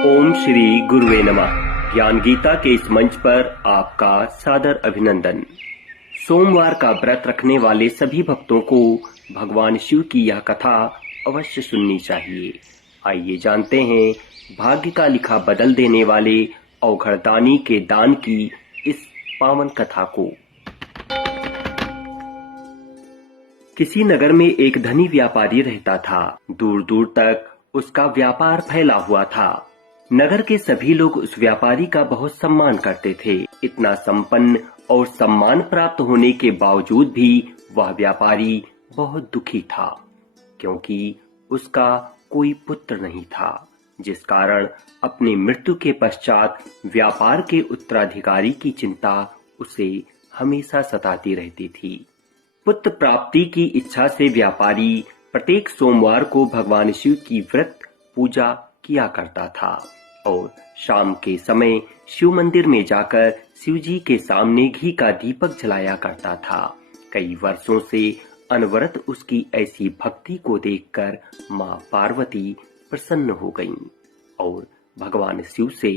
ओम श्री गुरुवे नमः। ज्ञान गीता के इस मंच पर आपका सादर अभिनंदन। सोमवार का व्रत रखने वाले सभी भक्तों को भगवान शिव की यह कथा अवश्य सुननी चाहिए। आइए जानते हैं भाग्य का लिखा बदल देने वाले अवघड़दानी के दान की इस पावन कथा को। किसी नगर में एक धनी व्यापारी रहता था। दूर दूर तक उसका व्यापार फैला हुआ था। नगर के सभी लोग उस व्यापारी का बहुत सम्मान करते थे। इतना संपन्न और सम्मान प्राप्त होने के बावजूद भी वह व्यापारी बहुत दुखी था, क्योंकि उसका कोई पुत्र नहीं था, जिस कारण अपनी मृत्यु के पश्चात व्यापार के उत्तराधिकारी की चिंता उसे हमेशा सताती रहती थी। पुत्र प्राप्ति की इच्छा से व्यापारी प्रत्येक सोमवार को भगवान शिव की व्रत पूजा किया करता था और शाम के समय शिव मंदिर में जाकर शिव जी के सामने घी का दीपक जलाया करता था। कई वर्षों से अनवरत उसकी ऐसी भक्ति को देखकर मां पार्वती प्रसन्न हो गईं और भगवान शिव से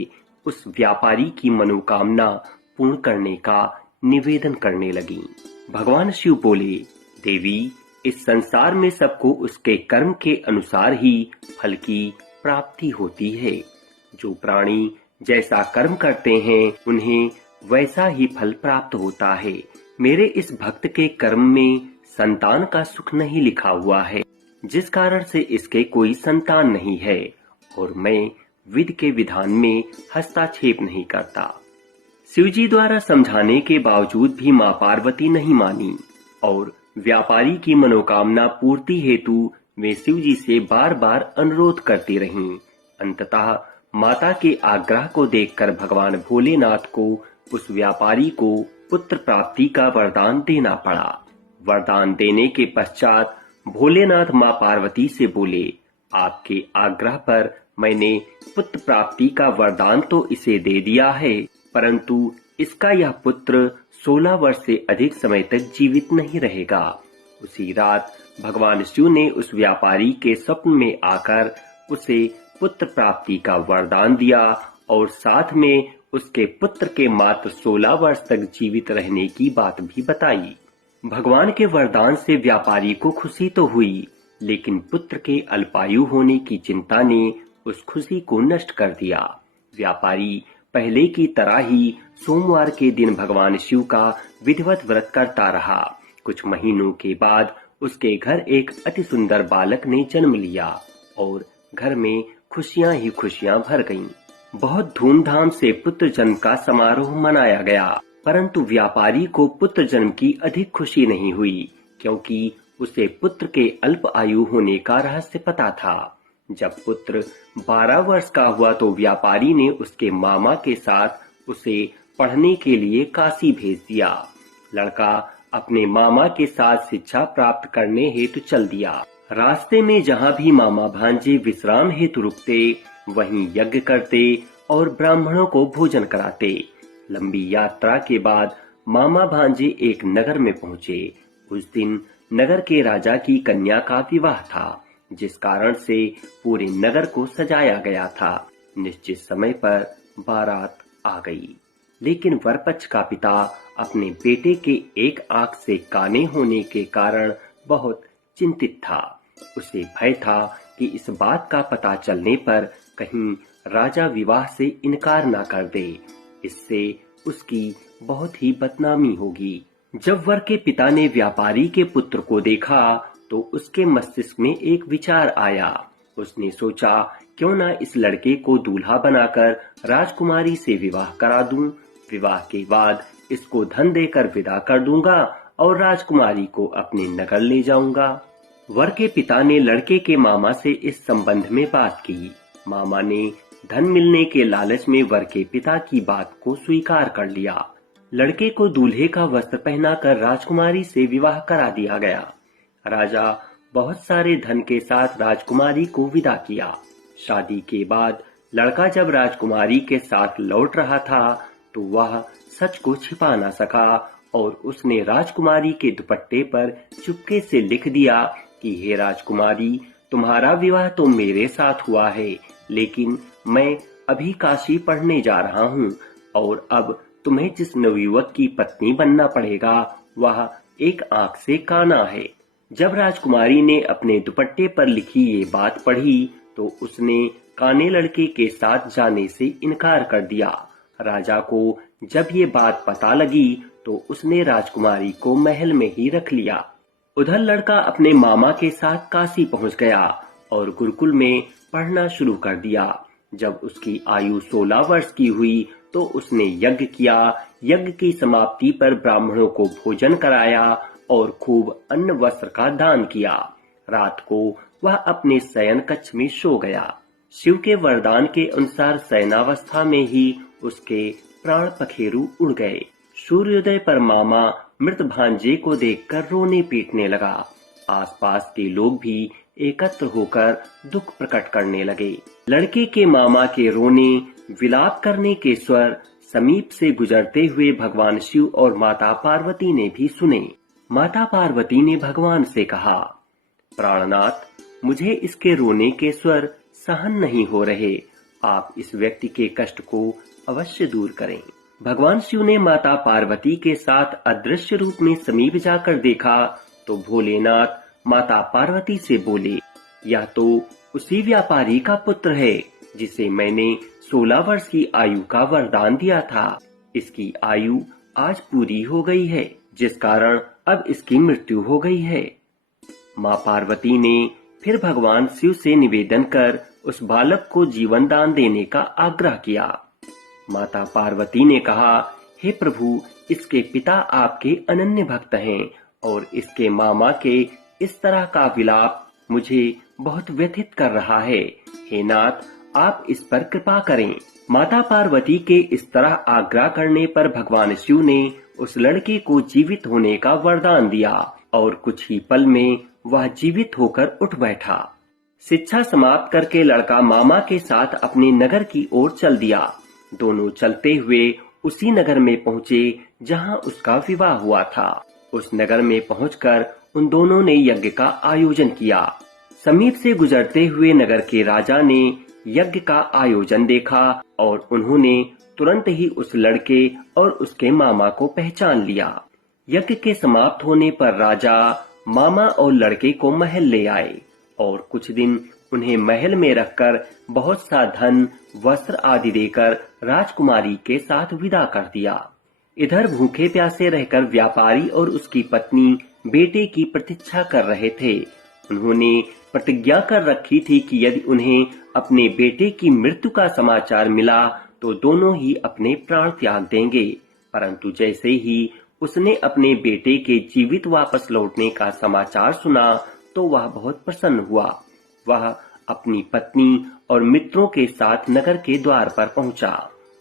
उस व्यापारी की मनोकामना पूर्ण करने का निवेदन करने लगीं। भगवान शिव बोले, देवी, इस संसार में सबको उसके कर्म के अनुसार ही फल की प्राप्ति होती है। जो प्राणी जैसा कर्म करते हैं उन्हें वैसा ही फल प्राप्त होता है। मेरे इस भक्त के कर्म में संतान का सुख नहीं लिखा हुआ है, जिस कारण से इसके कोई संतान नहीं है और मैं विधि के विधान में हस्तक्षेप नहीं करता। शिवजी द्वारा समझाने के बावजूद भी मां पार्वती नहीं मानी और व्यापारी की मनोकामना पूर्ति हेतु वे शिवजी से बार बार अनुरोध करती रहीं। अंततः माता के आग्रह को देखकर भगवान भोलेनाथ को उस व्यापारी को पुत्र प्राप्ति का वरदान देना पड़ा। वरदान देने के पश्चात भोलेनाथ मां पार्वती से बोले, आपके आग्रह पर मैंने पुत्र प्राप्ति का वरदान तो इसे दे दिया है, परंतु इसका यह पुत्र 16 वर्ष से अधिक समय तक जीवित नहीं रहेगा। उसी रात भगवान शिव ने उस व्यापारी के स्वप्न में आकर उसे पुत्र प्राप्ति का वरदान दिया और साथ में उसके पुत्र के मात्र 16 वर्ष तक जीवित रहने की बात भी बताई। भगवान के वरदान से व्यापारी को खुशी तो हुई, लेकिन पुत्र के अल्पायु होने की चिंता ने उस खुशी को नष्ट कर दिया। व्यापारी पहले की तरह ही सोमवार के दिन भगवान शिव का विधिवत व्रत करता रहा। कुछ महीनों के बाद उसके घर एक अति सुंदर बालक ने जन्म लिया और घर में खुशियां ही खुशियां भर गईं। बहुत धूमधाम से पुत्र जन्म का समारोह मनाया गया, परंतु व्यापारी को पुत्र जन्म की अधिक खुशी नहीं हुई, क्योंकि उसे पुत्र के अल्प आयु होने का रहस्य पता था। जब पुत्र 12 वर्ष का हुआ तो व्यापारी ने उसके मामा के साथ उसे पढ़ने के लिए काशी भेज दिया। लड़का अपने मामा के साथ शिक्षा प्राप्त करने हेतु चल दिया। रास्ते में जहाँ भी मामा भांजे विश्राम हेतु रुकते, वहीं यज्ञ करते और ब्राह्मणों को भोजन कराते। लंबी यात्रा के बाद मामा भांजे एक नगर में पहुँचे। उस दिन नगर के राजा की कन्या का विवाह था, जिस कारण से पूरे नगर को सजाया गया था। निश्चित समय पर बारात आ गई, लेकिन वरपक्ष का पिता अपने बेटे के एक आंख से काने होने के कारण बहुत चिंतित था। उसे भय था कि इस बात का पता चलने पर कहीं राजा विवाह से इनकार न कर दे, इससे उसकी बहुत ही बदनामी होगी। जब वर के पिता ने व्यापारी के पुत्र को देखा तो उसके मस्तिष्क में एक विचार आया। उसने सोचा, क्यों ना इस लड़के को दूल्हा बनाकर राजकुमारी से विवाह करा दूं। विवाह के बाद इसको धन देकर विदा कर दूंगा और राजकुमारी को अपने नगर ले जाऊंगा। वर के पिता ने लड़के के मामा से इस संबंध में बात की। मामा ने धन मिलने के लालच में वर के पिता की बात को स्वीकार कर लिया। लड़के को दूल्हे का वस्त्र पहनाकर राजकुमारी से विवाह करा दिया गया। राजा बहुत सारे धन के साथ राजकुमारी को विदा किया। शादी के बाद लड़का जब राजकुमारी के साथ लौट रहा था तो वह सच को छिपा न सका और उसने राजकुमारी के दुपट्टे पर चुपके से लिख दिया कि हे राजकुमारी, तुम्हारा विवाह तो मेरे साथ हुआ है, लेकिन मैं अभी काशी पढ़ने जा रहा हूँ और अब तुम्हें जिस नवयुवक की पत्नी बनना पड़ेगा वह एक आंख से काना है। जब राजकुमारी ने अपने दुपट्टे पर लिखी ये बात पढ़ी तो उसने काने लड़के के साथ जाने से इनकार कर दिया। राजा को जब ये बात पता लगी तो उसने राजकुमारी को महल में ही रख लिया। उधर लड़का अपने मामा के साथ काशी पहुंच गया और गुरुकुल में पढ़ना शुरू कर दिया। जब उसकी आयु 16 वर्ष की हुई तो उसने यज्ञ किया। यज्ञ की समाप्ति पर ब्राह्मणों को भोजन कराया और खूब अन्न वस्त्र का दान किया। रात को वह अपने शयन कक्ष में सो गया। शिव के वरदान के अनुसार शयनावस्था में ही उसके प्राण पखेरु उड़ गए। सूर्योदय पर मामा मृत भांजे को देखकर रोने पीटने लगा। आसपास के लोग भी एकत्र होकर दुख प्रकट करने लगे। लड़के के मामा के रोने विलाप करने के स्वर समीप से गुजरते हुए भगवान शिव और माता पार्वती ने भी सुने। माता पार्वती ने भगवान से कहा, प्राणनाथ, मुझे इसके रोने के स्वर सहन नहीं हो रहे। आप इस व्यक्ति के कष्ट को अवश्य दूर करें। भगवान शिव ने माता पार्वती के साथ अदृश्य रूप में समीप जाकर देखा तो भोलेनाथ माता पार्वती से बोले, यह तो उसी व्यापारी का पुत्र है जिसे मैंने 16 वर्ष की आयु का वरदान दिया था। इसकी आयु आज पूरी हो गई है, जिस कारण अब इसकी मृत्यु हो गई है। माँ पार्वती ने फिर भगवान शिव से निवेदन कर उस बालक को जीवन दान देने का आग्रह किया। माता पार्वती ने कहा, हे प्रभु, इसके पिता आपके अनन्य भक्त हैं और इसके मामा के इस तरह का विलाप मुझे बहुत व्यथित कर रहा है। हे नाथ, आप इस पर कृपा करें। माता पार्वती के इस तरह आग्रह करने पर भगवान शिव ने उस लड़के को जीवित होने का वरदान दिया और कुछ ही पल में वह जीवित होकर उठ बैठा। शिक्षा समाप्त करके लड़का मामा के साथ अपने नगर की ओर चल दिया। दोनों चलते हुए उसी नगर में पहुँचे जहाँ उसका विवाह हुआ था। उस नगर में पहुंचकर उन दोनों ने यज्ञ का आयोजन किया। समीप से गुजरते हुए नगर के राजा ने यज्ञ का आयोजन देखा और उन्होंने तुरंत ही उस लड़के और उसके मामा को पहचान लिया। यज्ञ के समाप्त होने पर राजा मामा और लड़के को महल ले आए और कुछ दिन उन्हें महल में रखकर बहुत सा धन, वस्त्र आदि देकर राजकुमारी के साथ विदा कर दिया। इधर भूखे प्यासे रहकर व्यापारी और उसकी पत्नी बेटे की प्रतीक्षा कर रहे थे। उन्होंने प्रतिज्ञा कर रखी थी कि यदि उन्हें अपने बेटे की मृत्यु का समाचार मिला तो दोनों ही अपने प्राण त्याग देंगे। परंतु जैसे ही उसने अपने बेटे के जीवित वापस लौटने का समाचार सुना तो वह बहुत प्रसन्न हुआ। वह अपनी पत्नी और मित्रों के साथ नगर के द्वार पर पहुंचा।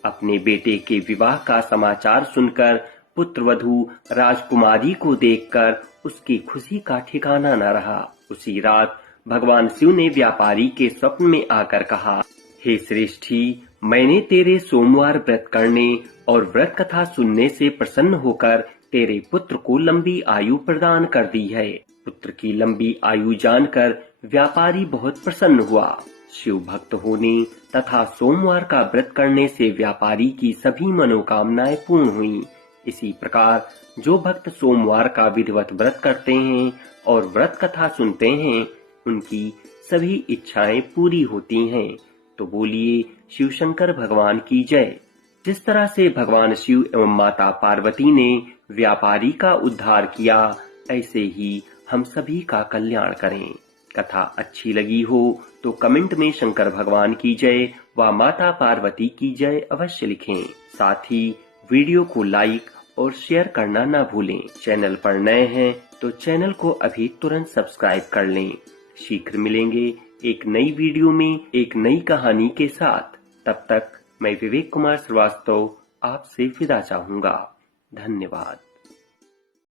अपने बेटे के विवाह का समाचार सुनकर पुत्रवधू राजकुमारी को देखकर उसकी खुशी का ठिकाना न रहा। उसी रात भगवान शिव ने व्यापारी के स्वप्न में आकर कहा, हे श्रेष्ठी, मैंने तेरे सोमवार व्रत करने और व्रत कथा सुनने से प्रसन्न होकर तेरे पुत्र को लंबी आयु प्रदान कर दी है। पुत्र की लंबी आयु जानकर व्यापारी बहुत प्रसन्न हुआ। शिव भक्त होने तथा सोमवार का व्रत करने से व्यापारी की सभी मनोकामनाएं पूर्ण हुईं। इसी प्रकार जो भक्त सोमवार का विधिवत व्रत करते हैं और व्रत कथा सुनते हैं, उनकी सभी इच्छाएं पूरी होती हैं। तो बोलिए शिव शंकर भगवान की जय। जिस तरह से भगवान शिव एवं माता पार्वती ने व्यापारी का उद्धार किया, ऐसे ही हम सभी का कल्याण करें। कथा अच्छी लगी हो तो कमेंट में शंकर भगवान की जय व माता पार्वती की जय अवश्य लिखें। साथ ही वीडियो को लाइक और शेयर करना ना भूलें। चैनल पर नए हैं तो चैनल को अभी तुरंत सब्सक्राइब कर लें। शीघ्र मिलेंगे एक नई वीडियो में एक नई कहानी के साथ। तब तक मैं विवेक कुमार श्रीवास्तव आपसे विदा चाहूंगा। धन्यवाद।